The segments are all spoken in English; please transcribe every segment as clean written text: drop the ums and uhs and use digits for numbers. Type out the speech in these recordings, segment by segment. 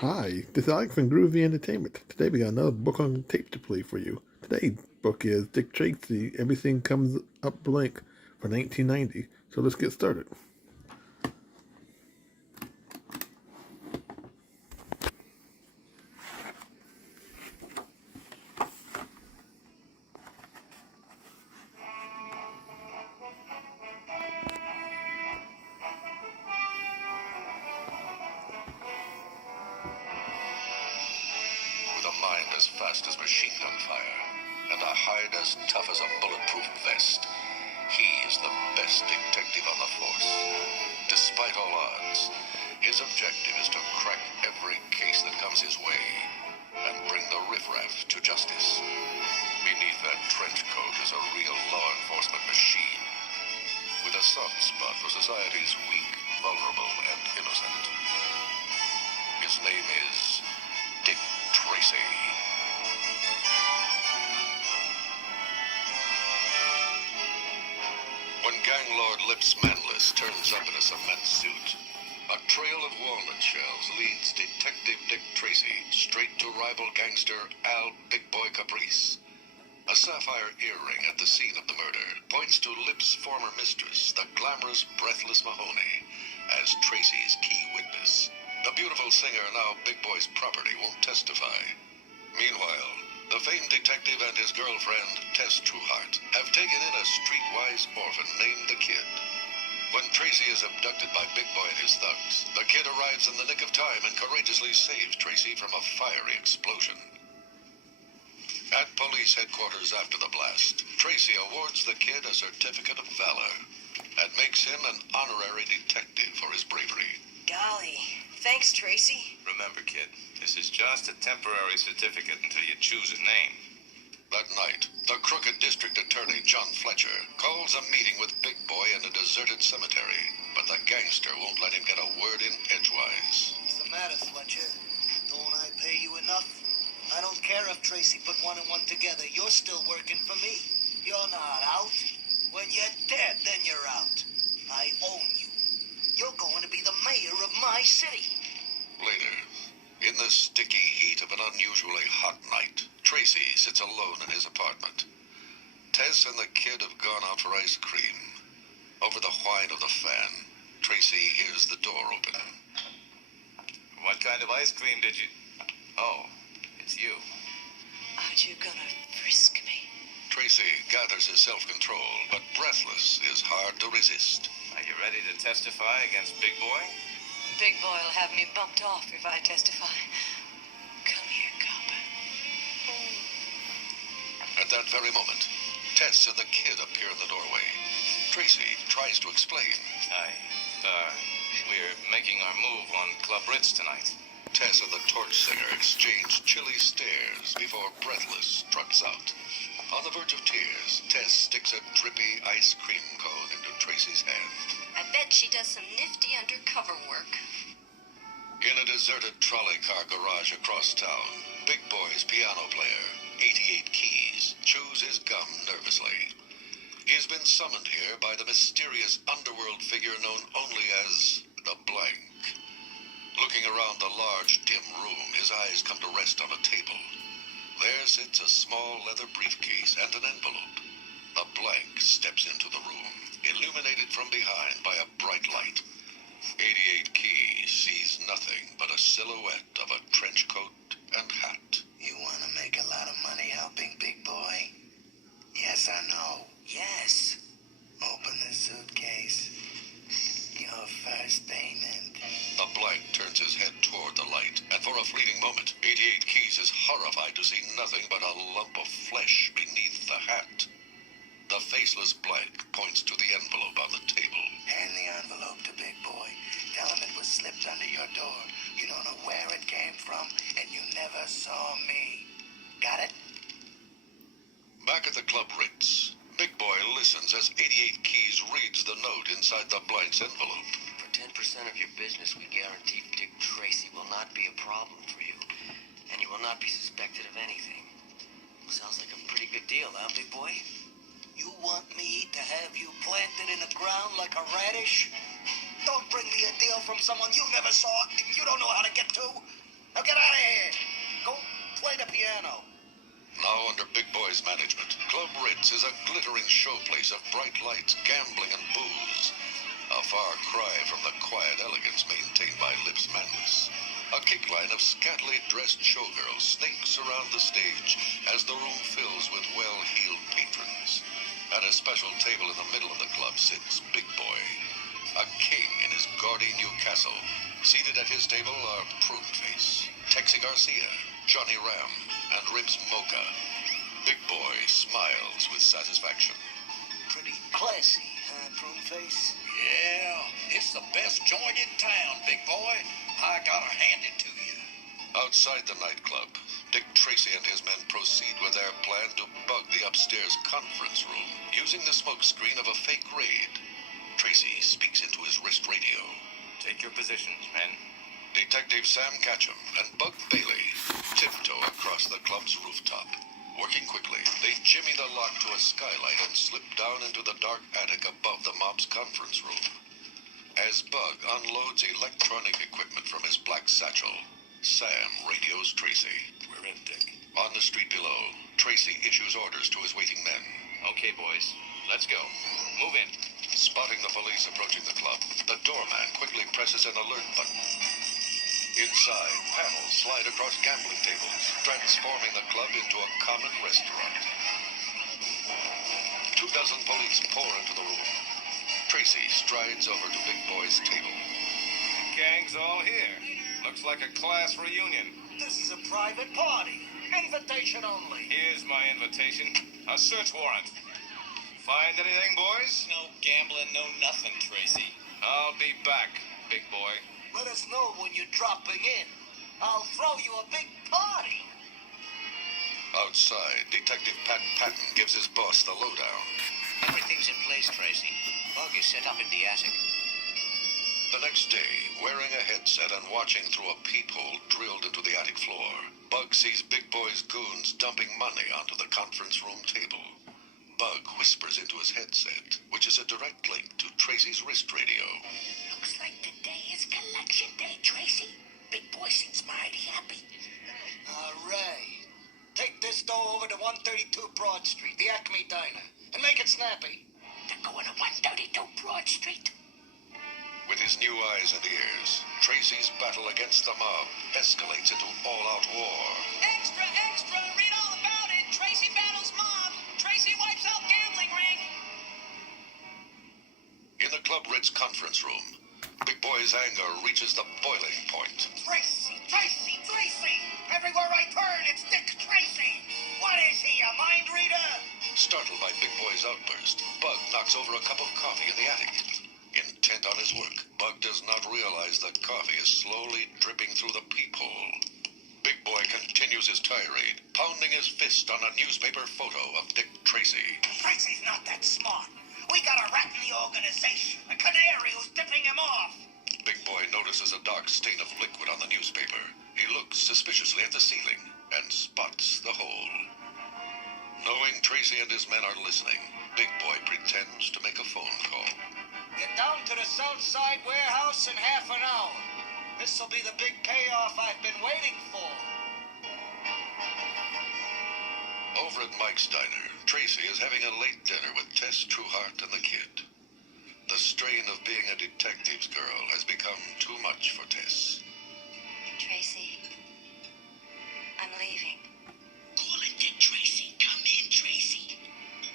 Hi, this is Alex from Groovy Entertainment. Today we got another book on tape to play for you. Today's book is Dick Tracy, Everything Comes Up Blank for 1990. So let's get started. With a mind as fast as machine gun fire, and a hide as tough as a bulletproof vest, he is the best detective on the force. Despite all odds, his objective is to crack every case that comes his way and bring the riffraff to justice. Beneath that trench coat is a real law enforcement machine, with a soft spot for society's weak, vulnerable, and innocent. His name is Dick Tracy. When gang lord Lips Manless turns up in a cement suit, a trail of walnut shells leads Detective Dick Tracy straight to rival gangster Al Big Boy Caprice. A sapphire earring at the scene of the murder points to Lips' former mistress, the glamorous Breathless Mahoney, as Tracy's key witness. The beautiful singer, now Big Boy's property, won't testify. Meanwhile, the famed detective and his girlfriend, Tess Trueheart, have taken in a streetwise orphan named the Kid. When Tracy is abducted by Big Boy and his thugs, the Kid arrives in the nick of time and courageously saves Tracy from a fiery explosion. At police headquarters after the blast, Tracy awards the Kid a certificate of valor and makes him an honorary detective for his bravery. Golly, thanks, Tracy. Remember, kid, this is just a temporary certificate until you choose a name. That night, the crooked district attorney, John Fletcher, calls a meeting with Big Boy in a deserted cemetery, but the gangster won't let him get a word in edgewise. What's the matter, Fletcher? Don't I pay you enough? I don't care if Tracy put one and one together. You're still working for me. You're not out. When you're dead, then you're out. I own you. You're going to be the mayor of my city. Later, in the sticky heat of an unusually hot night, Tracy sits alone in his apartment. Tess and the Kid have gone out for ice cream. Over the whine of the fan, Tracy hears the door open. What kind of ice cream did you... Oh, it's you. Aren't you gonna frisk me? Tracy gathers his self-control, but Breathless is hard to resist. Are you ready to testify against Big Boy? Big Boy'll have me bumped off if I testify. Come here, cop. At that very moment, Tess and the Kid appear in the doorway. Tracy tries to explain. We're making our move on Club Ritz tonight. Tess and the torch singer exchange chilly stares before Breathless struts out. On the verge of tears, Tess sticks a drippy ice cream cone into Tracy's hand. I bet she does some nifty undercover work. In a deserted trolley car garage across town, Big Boy's piano player, 88 Keys, chews his gum nervously. He has been summoned here by the mysterious underworld figure known only as the Blank. Looking around the large, dim room, his eyes come to rest on a table. There sits a small leather briefcase and an envelope. The Blank steps into the room, illuminated from behind by a bright light. 88 Keys sees nothing but a silhouette of a trench coat and hat. You want to make a lot of money helping Big Boy? Yes or no? Yes. Open the suitcase. Your first payment. The Blank turns his head toward the light, and for a fleeting moment, 88 Keys is horrified to see nothing but a lump of flesh beneath the hat. The faceless Blank points to the envelope on the table. Hand the envelope to Big Boy. Tell him it was slipped under your door. You don't know where it came from, and you never saw me. Got it? Back at the Club Ritz, Big Boy listens as 88 Keys reads the note inside the Blank's envelope. For 10% of your business, we guarantee Dick Tracy will not be a problem for you, and you will not be suspected of anything. Sounds like a pretty good deal, huh, Big Boy? You want me to have you planted in the ground like a radish? Don't bring me a deal from someone you never saw and you don't know how to get to. Now get out of here. Go play the piano. Now under Big Boy's management, Club Ritz is a glittering showplace of bright lights, gambling, and booze. A far cry from the quiet elegance maintained by Lips Manless. A kick line of scantily dressed showgirls snakes around the stage as the room fills with well-heeled patrons. At a special table in the middle of the club sits Big Boy, a king in his gaudy new castle. Seated at his table are Pruneface, Texie Garcia, Johnny Ram, and Ribs Mocha. Big Boy smiles with satisfaction. Pretty classy, huh, Pruneface? Yeah, it's the best joint in town, big boy. I gotta hand it to you. Outside the nightclub, Dick Tracy and his men proceed with their plan to bug the upstairs conference room using the smoke screen of a fake raid. Tracy speaks into his wrist radio. Take your positions, men. Detective Sam Catchum and Bug Bailey tiptoe across the club's rooftop. Working quickly, they jimmy the lock to a skylight and slip down into the dark attic above the mob's conference room. As Bug unloads electronic equipment from his black satchel, Sam radios Tracy. We're in, Dick. On the street below, Tracy issues orders to his waiting men. Okay, boys. Let's go. Move in. Spotting the police approaching the club, the doorman quickly presses an alert button. Inside, panels slide across gambling tables, transforming the club into a common restaurant. 24 police pour into the room. Tracy strides over to Big Boy's table. Gang's all here. Looks like a class reunion. This is a private party. Invitation only. Here's my invitation. A search warrant. Find anything, boys? No gambling, no nothing, Tracy. I'll be back, Big Boy. Let us know when you're dropping in. I'll throw you a big party. Outside, Detective Pat Patton gives his boss the lowdown. Everything's in place, Tracy. Bug is set up in the attic. The next day, wearing a headset and watching through a peephole drilled into the attic floor, Bug sees Big Boy's goons dumping money onto the conference room table. Bug whispers into his headset, which is a direct link to Tracy's wrist radio. Looks like today is collection day, Tracy. Big Boy seems mighty happy. All right. Take this dough over to 132 Broad Street, the Acme Diner, and make it snappy. They're going to 132 Broad Street. With his new eyes and ears, Tracy's battle against the mob escalates into all-out war. Extra, extra! Read all about it! Tracy battles mob! Tracy wipes out gambling ring! In the Club Ritz conference room, Big Boy's anger reaches the boiling point. Tracy, Tracy, Tracy! Everywhere I turn, it's Dick Tracy! What is he, a mind reader? Startled by Big Boy's outburst, Bug knocks over a cup of coffee in the attic. Intent on his work, Bug does not realize that coffee is slowly dripping through the peephole. Big Boy continues his tirade, pounding his fist on a newspaper photo of Dick Tracy. Tracy's not that smart. We got a rat in the organization, a canary who's tipping him off. Big Boy notices a dark stain of liquid on the newspaper. He looks suspiciously at the ceiling and spots the hole. Knowing Tracy and his men are listening, Big Boy pretends to make a phone call. Get down to the South Side warehouse in half an hour. This'll be the big payoff I've been waiting for. Over at Mike's Diner, Tracy is having a late dinner with Tess Trueheart and the kid. The strain of being a detective's girl has become too much for Tess. Tracy, I'm leaving. Call it Dick Tracy. Come in, Tracy.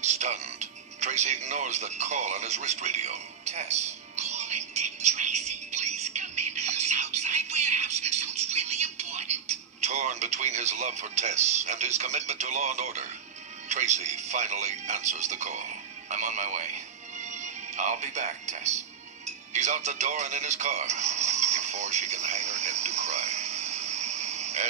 Stunned, Tracy ignores the call on his wrist radio. Tess. Call it Dick Tracy. Please come in. Southside warehouse sounds really important. Torn between his love for Tess and his commitment to law and order, Tracy finally answers the call. I'm on my way. I'll be back, Tess. He's out the door and in his car before she can hang her head to cry.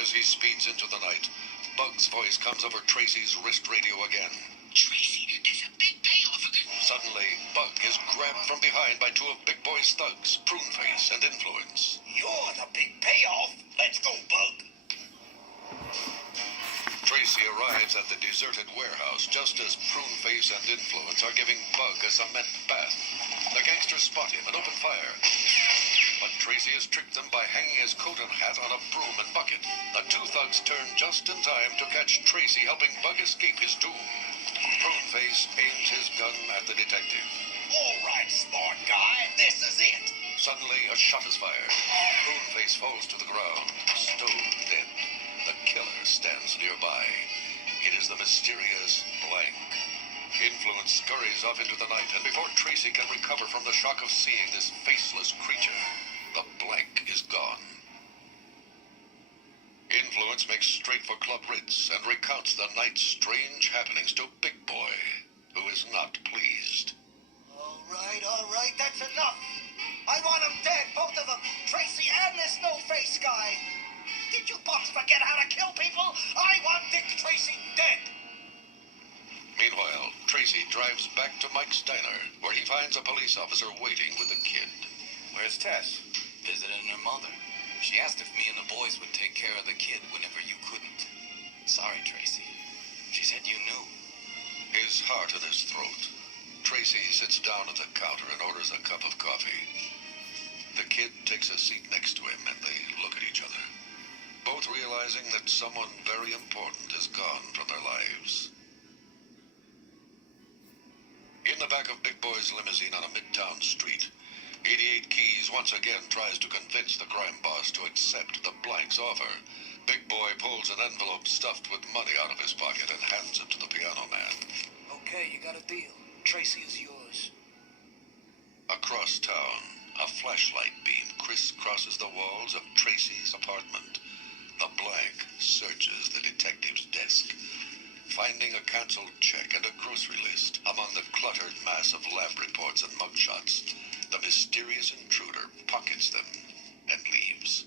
As he speeds into the night, Bug's voice comes over Tracy's wrist radio again. Tracy, there's a big payoff. Suddenly, Bug is grabbed from behind by two of Big Boy's thugs, Pruneface and Influence. You're the big payoff. Let's go, Bug. Tracy arrives at the deserted warehouse just as Pruneface and Influence are giving Bug a cement bath. The gangsters spot him and open fire. But Tracy has tricked them by hanging his coat and hat on a broom and bucket. The two thugs turn just in time to catch Tracy helping Bug escape his doom. Pruneface aims his gun at the detective. All right, smart guy, this is it. Suddenly, a shot is fired. Pruneface falls to the ground, stone dead. The killer stands nearby. It is the mysterious Blank. Influence scurries off into the night, and before Tracy can recover from the shock of seeing this faceless creature, the Blank is gone. Influence makes straight for Club Ritz and recounts the night's strange happenings to Big Boy, who is not pleased. All right, that's enough. I want them dead, both of them, Tracy and this no-face guy. Did you punks forget how to kill people? I want Dick Tracy dead. Meanwhile, Tracy drives back to Mike's diner, where he finds a police officer waiting with the kid. Where's Tess? Visiting her mother. She asked if me and the boys would take care of the kid whenever you couldn't. Sorry, Tracy. She said you knew. His heart in his throat, Tracy sits down at the counter and orders a cup of coffee. The kid takes a seat next to him and they look at each other, both realizing that someone very important is gone from their lives. In the back of Big Boy's limousine on a midtown street, 88 Keys once again tries to convince the crime boss to accept the Blank's offer. Big Boy pulls an envelope stuffed with money out of his pocket and hands it to the piano man. Okay, you got a deal. Tracy is yours. Across town, a flashlight beam crisscrosses the walls of Tracy's apartment. The Blank searches the detective's desk, finding a canceled check and a grocery list among the cluttered mass of lab reports and mugshots. The mysterious intruder pockets them and leaves.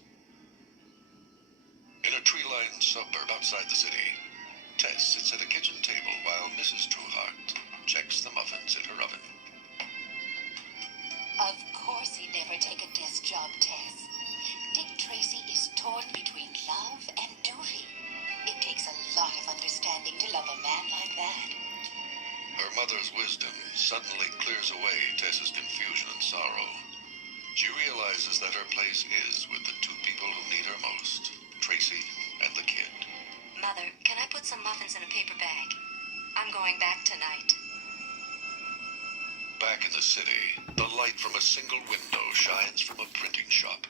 In a tree-lined suburb outside the city, Tess sits at a kitchen table while Mrs. Trueheart checks the muffins in her oven. Of course he'd never take a desk job, Tess. Dick Tracy is torn between love and duty. It takes a lot of understanding to love a man like that. Her mother's wisdom suddenly clears away Tess's confusion and sorrow. She realizes that her place is with the two people who need her most, Tracy and the kid. Mother, can I put some muffins in a paper bag? I'm going back tonight. Back in the city, the light from a single window shines from a printing shop.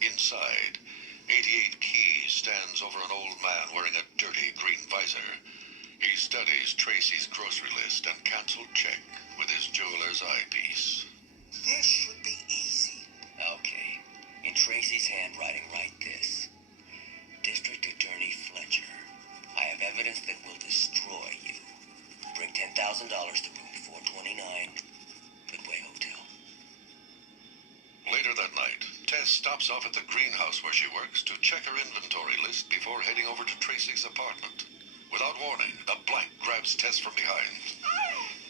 Inside, 88 Keys stands over an old man wearing a dirty green visor. He studies Tracy's grocery list and canceled check with his jeweler's eyepiece. This should be easy. Okay. In Tracy's handwriting, write this. District Attorney Fletcher, I have evidence that will destroy you. Bring $10,000 to room 429, Midway Hotel. Later that night, Tess stops off at the greenhouse where she works to check her inventory list before heading over to Tracy's apartment. Without warning, the Blank grabs Tess from behind.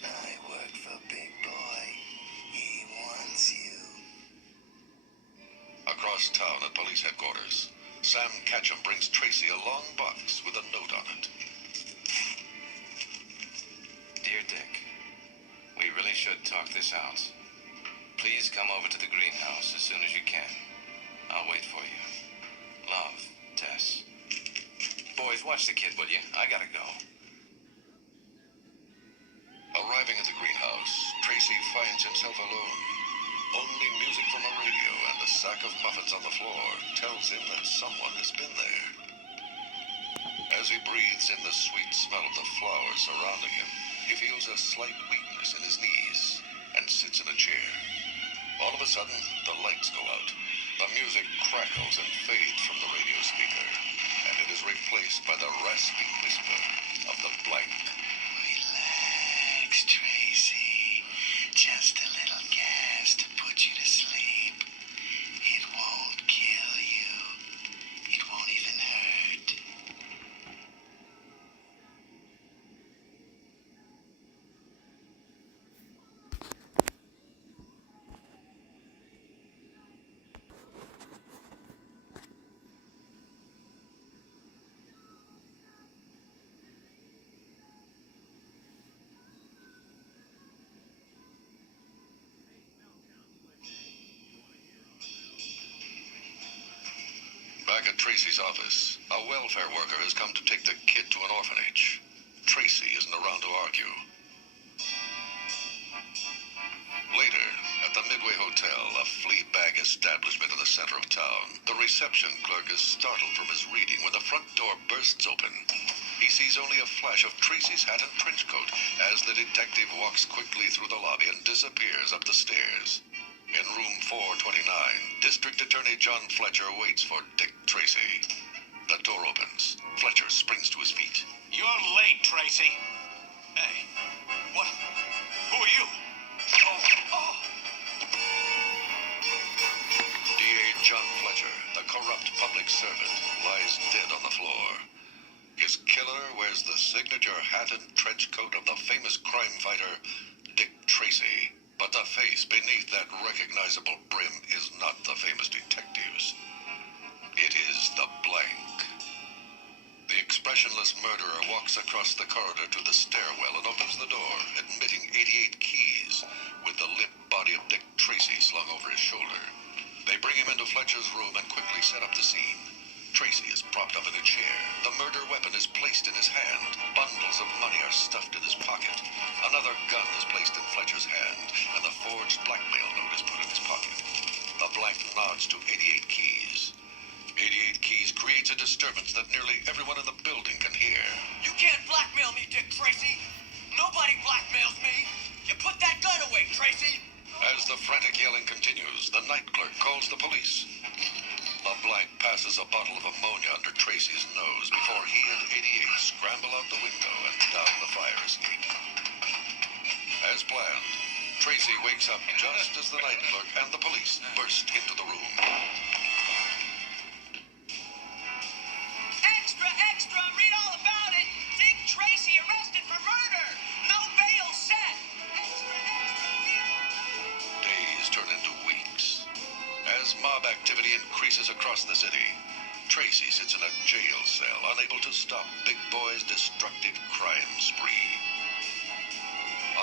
I work for Big Boy. He wants you. Across town at police headquarters, Sam Ketchum brings Tracy a long box with a note on it. Dear Dick, we really should talk this out. Please come over to the greenhouse as soon as you can. I'll wait for you. Love, Tess. Boys, watch the kid, will you? I gotta go. Arriving at the greenhouse, Tracy finds himself alone. Only music from a radio and a sack of muffins on the floor tells him that someone has been there. As he breathes in the sweet smell of the flowers surrounding him, he feels a slight weakness in his knees and sits in a chair. All of a sudden, the lights go out. The music crackles and fades from the radio speaker, and it is replaced by the raspy whisper of the Blank. Relax, Tracy. Just a little gas to put you to sleep. It won't kill you. It won't even hurt. Back at Tracy's office, a welfare worker has come to take the kid to an orphanage. Tracy isn't around to argue. Later, at the Midway Hotel, a flea bag establishment in the center of town, the reception clerk is startled from his reading when the front door bursts open. He sees only a flash of Tracy's hat and trench coat as the detective walks quickly through the lobby and disappears up the stairs. In room 429, District Attorney John Fletcher waits for Dick Tracy. The door opens. Fletcher springs to his feet. You're late, Tracy. Hey, what? Who are you? Oh. DA John Fletcher, the corrupt public servant, lies dead on the floor. His killer wears the signature hat and trench coat of the famous crime fighter, Dick Tracy. But the face beneath that recognizable brim is not the famous detective's. It is the blank. The expressionless murderer walks across the corridor to the stairwell and opens the door, admitting 88 keys, with the limp body of Dick Tracy slung over his shoulder. They bring him into Fletcher's room and quickly set up the scene. Tracy is propped up in a chair. The murder weapon is placed in his hand. Bundles of money are stuffed in his pocket. Another gun is placed in Fletcher's hand, and the forged blackmail note is put in his pocket. The blank nods to 88 keys. 88 keys creates a disturbance that nearly everyone in the building can hear. You can't blackmail me, Dick Tracy. Nobody blackmails me. You put that gun away, Tracy. As the frantic yelling continues, the night clerk calls the police. The blank passes a bottle of ammonia under Tracy's nose before he and 88 scramble out the window and down the fire escape. As planned, Tracy wakes up just as the night clerk and the police burst into the room. Extra, extra, read all about it. Dick Tracy arrested for murder. No bail set. Extra, extra, read. Days turn into weeks. As mob activity increases across the city, Tracy sits in a jail cell, unable to stop Big Boy's destructive crime spree.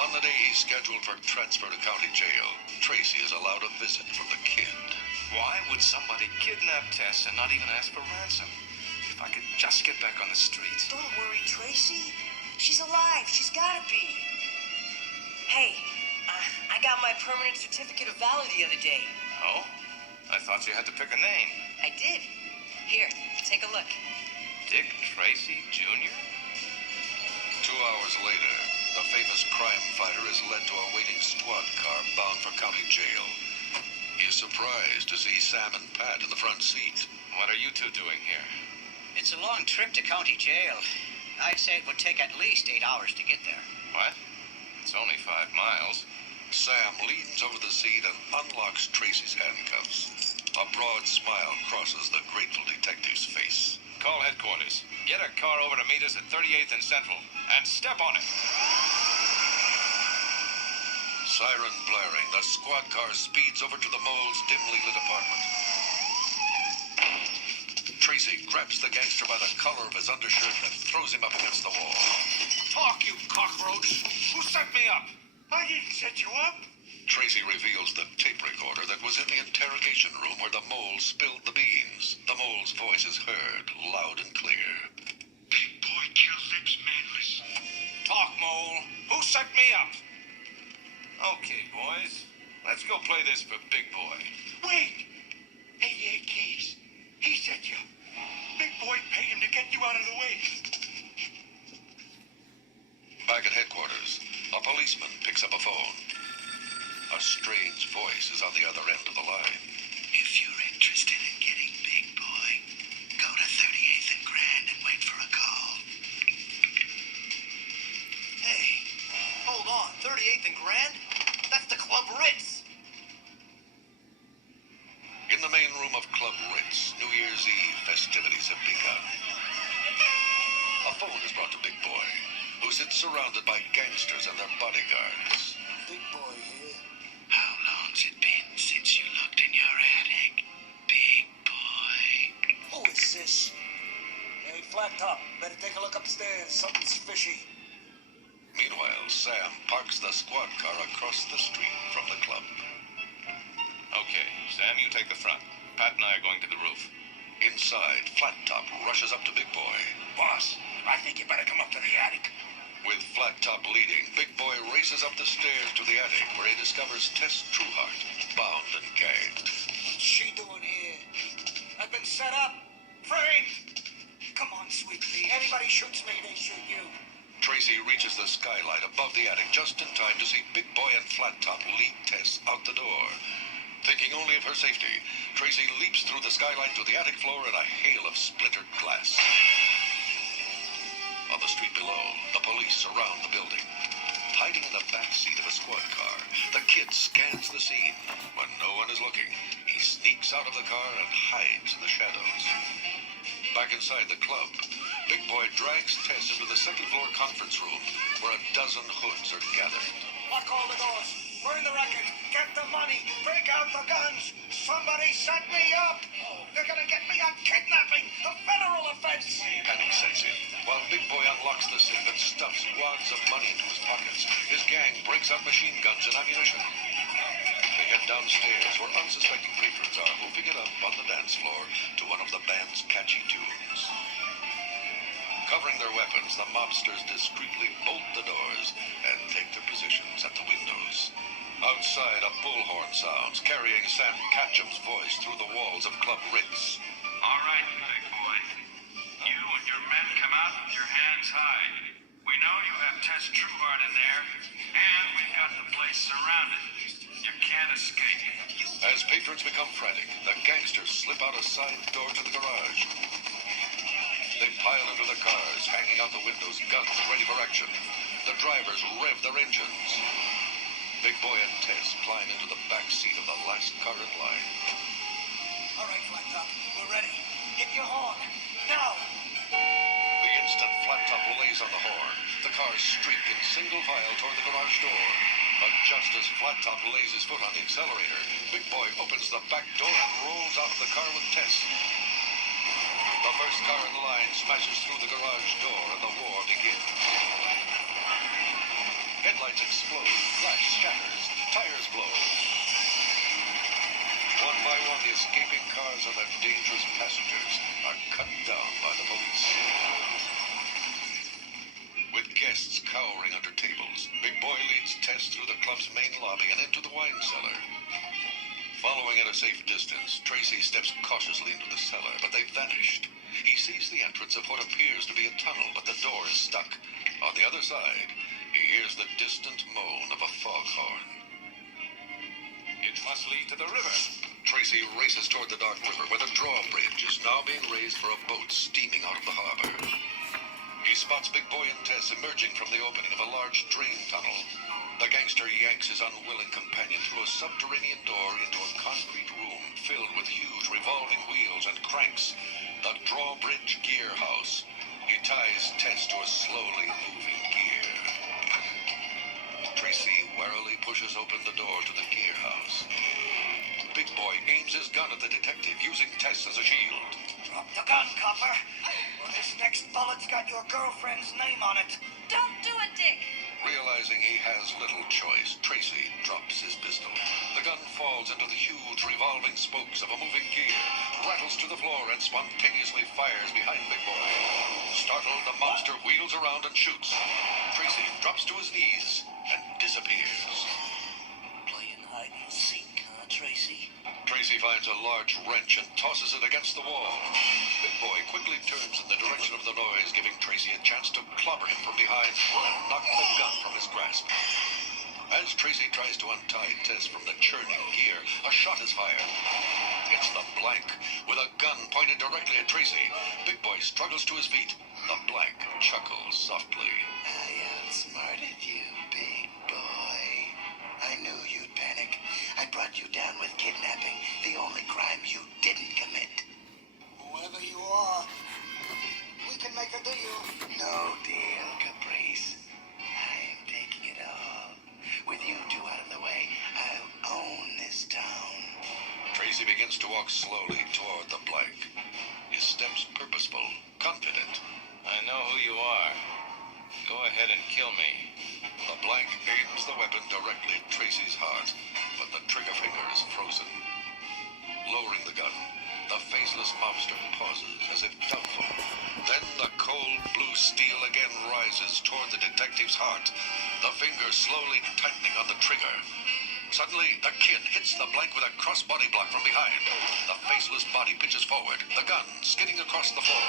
On the day he's scheduled for transfer to county jail, Tracy is allowed a visit from the kid. Why would somebody kidnap Tess and not even ask for ransom? If I could just get back on the street. Don't worry, Tracy. She's alive. She's gotta be. Hey, I got my permanent certificate of valor the other day. Oh? I thought you had to pick a name. I did. Here, take a look. Dick Tracy Jr.? 2 hours later, the famous crime fighter is led to a waiting squad car bound for county jail. He is surprised to see Sam and Pat in the front seat. What are you two doing here? It's a long trip to county jail. I'd say it would take at least 8 hours to get there. What? It's only 5 miles. Sam leans over the seat and unlocks Tracy's handcuffs. A broad smile crosses the grateful detective's face. Call headquarters. Get a car over to meet us at 38th and Central. And step on it. Siren blaring, the squad car speeds over to the mole's dimly lit apartment. Tracy grabs the gangster by the collar of his undershirt and throws him up against the wall. Talk, you cockroach. Who set me up? I didn't set you up. Tracy reveals the tape recorder that was in the interrogation room where the mole spilled the beans. The mole's voice is heard loud and clear. Big boy killed Lips Manless. Talk, Mole. Who set me up? Okay, boys. Let's go play this for Big Boy. Wait! 88 keys. He set you. Big boy paid him to get you out of the way. Back at headquarters, a policeman picks up a phone. A strange voice is on the other end of the line. If you're interested in getting Big Boy, go to 38th and Grand and wait for a call. Hey, hold on. 38th and Grand? That's the Club Ritz. In the main room of Club Ritz, New Year's Eve festivities have begun. A phone is brought to Big Boy, who sits surrounded by gangsters and their bodyguards. Big Boy here. How long's it been since you looked in your attic, Big Boy? Who is this? Hey, Flat Top, better take a look upstairs. Something's fishy. Meanwhile, Sam parks the squad car across the street from the club. Okay, Sam, you take the front. Pat and I are going to the roof. Inside, Flat Top rushes up to Big Boy. Boss, I think you better come up to the attic. With Flat Top leading, Big Boy races up the stairs to the attic where he discovers Tess Trueheart, bound and gagged. What's she doing here? I've been set up. Framed. Come on, sweet pea. Anybody shoots me, they shoot you. Tracy reaches the skylight above the attic just in time to see Big Boy and Flat Top lead Tess out the door. Thinking only of her safety, Tracy leaps through the skylight to the attic floor in a hail of splintered glass. On the street below, the police surround the building. Hiding in the back seat of a squad car, the kid scans the scene. When no one is looking, he sneaks out of the car and hides in the shadows. Back inside the club, Big Boy drags Tess into the second-floor conference room where a dozen hoods are gathered. Lock all the doors. Burn the record. Get the money. Break out the guns. Somebody set me up. They're gonna get me on kidnapping, a federal offense. Panic sets in. While Big Boy unlocks the safe and stuffs wads of money into his pockets, his gang breaks out machine guns and ammunition. They head downstairs where unsuspecting patrons are hoofing it up on the dance floor to one of the band's catchy tunes. Covering their weapons, the mobsters discreetly bolt the doors and take their positions at the windows. Outside, a bullhorn sounds, carrying Sam Catcham's voice through the walls of Club Ritz. All right, Big Boy. You and your men come out with your hands high. We know you have Tess Trueheart in there, and we've got the place surrounded. You can't escape. As patrons become frantic, the gangsters slip out a side door to the garage. They pile into the cars, hanging out the windows, guns ready for action. The drivers rev their engines. Big Boy and Tess climb into the back seat of the last car in line. All right, Flat Top, we're ready. Hit your horn. Now. The instant Flat Top lays on the horn, the cars streak in single file toward the garage door. But just as Flat Top lays his foot on the accelerator, Big Boy opens the back door and rolls out of the car with Tess. The first car in the line smashes through the garage door and the war begins. Headlights explode, glass shatters, tires blow. One by one, the escaping cars and their dangerous passengers are cut down by the police. With guests cowering under tables, Big Boy leads Tess through the club's main lobby and into the wine cellar. Following at a safe distance, Tracy steps cautiously into the cellar, but they've vanished. He sees the entrance of what appears to be a tunnel, but the door is stuck. On the other side, he hears the distant moan of a foghorn. It must lead to the river. Tracy races toward the dark river, where the drawbridge is now being raised for a boat steaming out of the harbor. He spots Big Boy and Tess emerging from the opening of a large drain tunnel. The gangster yanks his unwilling companion through a subterranean door into a concrete room filled with huge revolving wheels and cranks, the drawbridge gear house. He ties Tess to a slowly moving gear. Tracy warily pushes open the door to the gear house. Big Boy aims his gun at the detective, using Tess as a shield. Drop the gun, copper. Or this next bullet's got your girlfriend's name on it. Don't do it, Dick. Realizing he has little choice, Tracy drops his pistol. The gun falls into the huge revolving spokes of a moving gear, rattles to the floor, and spontaneously fires behind Big Boy. Startled, the monster wheels around and shoots. Tracy drops to his knees and disappears. Playing hide and seek, huh, Tracy? Tracy finds a large wrench and tosses it against the wall. Big Boy quickly turns in the direction of the noise, giving Tracy a chance to clobber him from behind and knock the gun from his grasp. As Tracy tries to untie Tess from the churning gear, a shot is fired. It's the Blank. With a gun pointed directly at Tracy, Big Boy struggles to his feet. The Blank chuckles softly. I outsmarted you, big boy. I knew you'd panic. I brought you down with kidnapping, the only crime you didn't commit. Whoever you are, we can make a deal. No deal, Caprice. I'm taking it all. With you two out of the way, I'll own this town. Tracy begins to walk slowly toward the Blank. His steps purposeful, confident. I know who you are. Go ahead and kill me. The Blank aims the weapon directly at Tracy's heart, but the trigger finger is frozen. Lowering the gun, the faceless mobster as if doubtful. Then the cold blue steel again rises toward the detective's heart, the finger slowly tightening on the trigger. Suddenly, the kid hits the blank with a cross-body block from behind. The faceless body pitches forward, the gun skidding across the floor.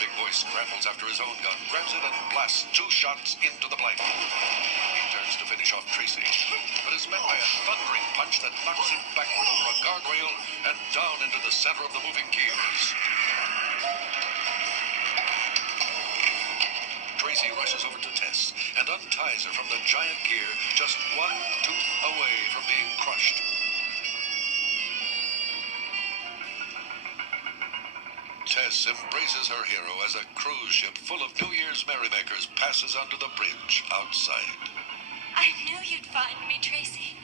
Big Boy scrambles after his own gun, grabs it, and blasts 2 shots into the blank. He turns to finish off Tracy, but is met by a thundering punch that knocks him backward over a guardrail and down into the center of the moving gears. Tracy rushes over to Tess and unties her from the giant gear, just 1 tooth away from being crushed. Tess embraces her hero as a cruise ship full of New Year's merrymakers passes under the bridge outside. I knew you'd find me, Tracy.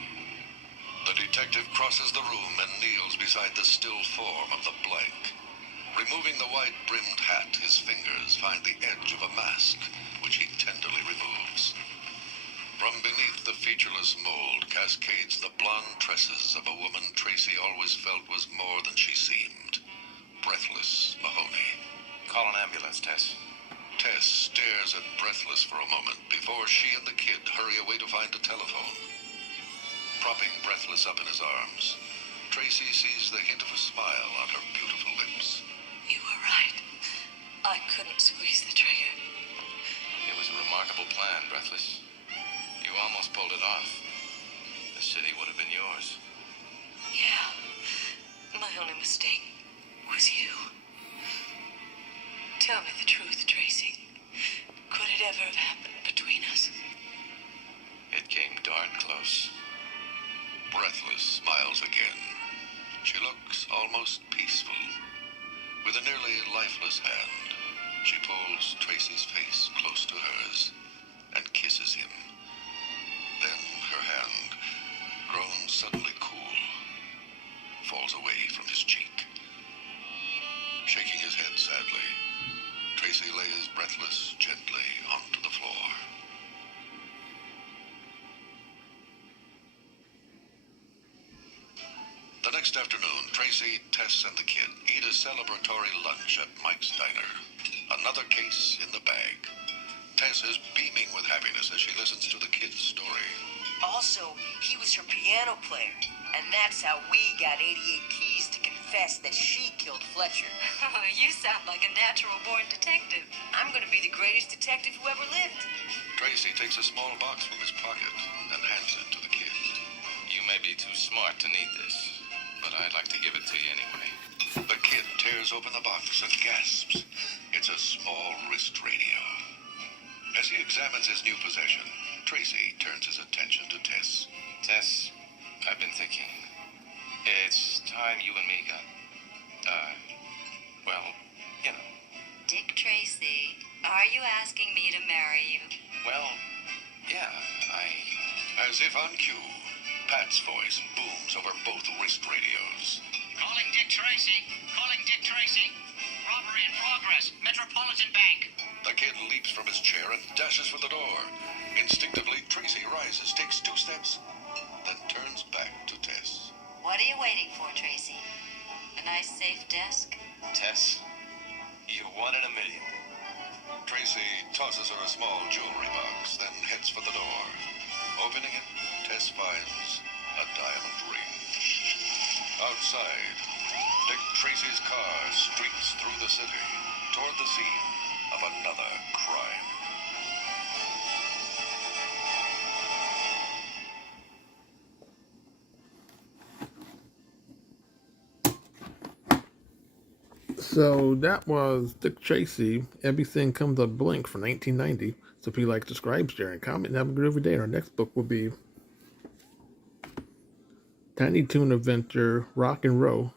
The detective crosses the room and kneels beside the still form of the blank. Removing the wide-brimmed hat, his fingers find the edge of a mask, which he tenderly removes. From beneath the featureless mold cascades the blonde tresses of a woman Tracy always felt was more than she seemed. Breathless Mahoney. Call an ambulance, Tess. Tess stares at Breathless for a moment before she and the kid hurry away to find a telephone. Propping Breathless up in his arms, Tracy sees the hint of a smile on her beautiful lips. You were right. I couldn't squeeze the trigger. It was a remarkable plan, Breathless. You almost pulled it off. The city would have been yours. Yeah. My only mistake was you. Tell me the truth, Tracy. Could it ever have happened between us? It came darn close. Breathless smiles again. She looks almost peaceful. With a nearly lifeless hand, she pulls Tracy's face close to hers and kisses him. Then her hand, grown suddenly cool, falls away from his cheek. Shaking his head sadly, Tracy lays Breathless gently onto the floor. The next afternoon, Tracy, Tess, and the kid eat a celebratory lunch at Mike's Diner. Another case in the bag. Tess is beaming with happiness as she listens to the kid's story. Also, he was her piano player, and that's how we got 88 keys to confess that she killed Fletcher. You sound like a natural-born detective. I'm gonna be the greatest detective who ever lived. Tracy takes a small box from his pocket and hands it to the kid. You may be too smart to need this, but I'd like to give it to you anyway. The kid tears open the box and gasps. It's a small wrist radio. As he examines his new possession, Tracy turns his attention to Tess. Tess, I've been thinking. It's time you and me got, well, you know. Dick Tracy, are you asking me to marry you? Well, yeah, As if on cue, Pat's voice booms over both wrist radios. Calling Dick Tracy. Calling Dick Tracy. Robbery in progress. Metropolitan Bank. The kid leaps from his chair and dashes for the door. Instinctively, Tracy rises, takes 2 steps, then turns back to Tess. What are you waiting for, Tracy? A nice safe desk? Tess, you're 1 in a million. Tracy tosses her a small jewelry box, then heads for the door. Opening it, Tess finds a diamond ring. Outside, Dick Tracy's car streaks through the city toward the scene of another crime. So that was Dick Tracy, Everything Comes Up Blank from 1990. So if you like, subscribe, share, and comment, and have a groovy day. Our next book will be Tiny Toon Adventure Rock and Roll